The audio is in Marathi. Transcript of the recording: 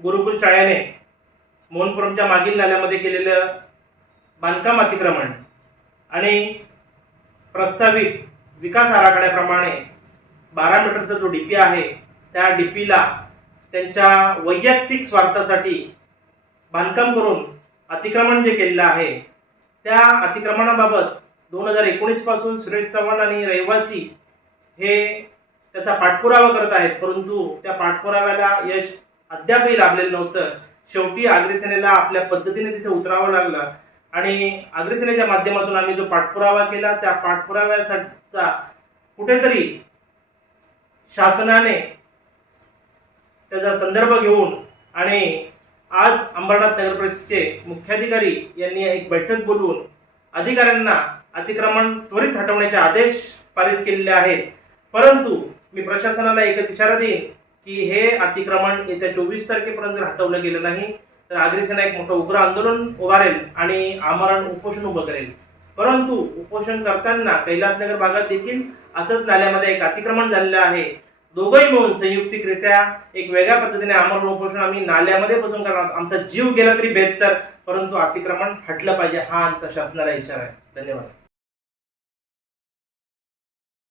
गुरुकुल शाळेने मोहनपुरमच्या मागील नाल्यामध्ये केलेलं बांधकाम अतिक्रमण आणि प्रस्तावित विकास आराखड्याप्रमाणे बारा मीटरचा जो डी पी आहे त्या डीपीला त्यांच्या वैयक्तिक स्वार्थासाठी बांधकाम करून अतिक्रमण जे केलेलं आहे त्या अतिक्रमणाबाबत दोन हजार एकोणीसपासून सुरेश चव्हाण आणि रहिवासी हे त्याचा पाठपुरावा करत आहेत परंतु त्या पाठपुराव्याला यश अद्यापही लाभलेलं नव्हतं. शेवटी अग्रसेनेला आपल्या पद्धतीने तिथे उतरावं लागलं. आणि अग्रसेनेच्या माध्यमातून आम्ही जो पाठपुरावा केला त्या पाठपुराव्याचा कुठेतरी शासनाने त्याचा संदर्भ घेऊन आणि आज अंबरनाथ नगर परिषदेचे मुख्याधिकारी यांनी एक बैठक बोलवून अधिकाऱ्यांना अतिक्रमण त्वरित हटवण्याचे आदेश पारित केलेले आहेत. परंतु मी प्रशासनाला एकच इशारा देईन की हे अतिक्रमण येत्या चोवीस तारखेपर्यंत जर हटवलं गेलं नाही. तर अग्रसेना एक मोठं उग्र आंदोलन उभारेल आणि आमरण उपोषण उभं करेल. परंतु उपोषण करताना कैलासनगर भागात देखील असंच नाल्यामध्ये एक अतिक्रमण झालेलं आहे. दोघंही मिळून संयुक्तिकरित्या एक वेगळ्या पद्धतीने आमरण उपोषण आम्ही नाल्यामध्ये बसून करणार आमचा जीव गेला तरी बेहतर परंतु अतिक्रमण हटलं पाहिजे हा आमचा शासनाला इशारा आहे. धन्यवाद.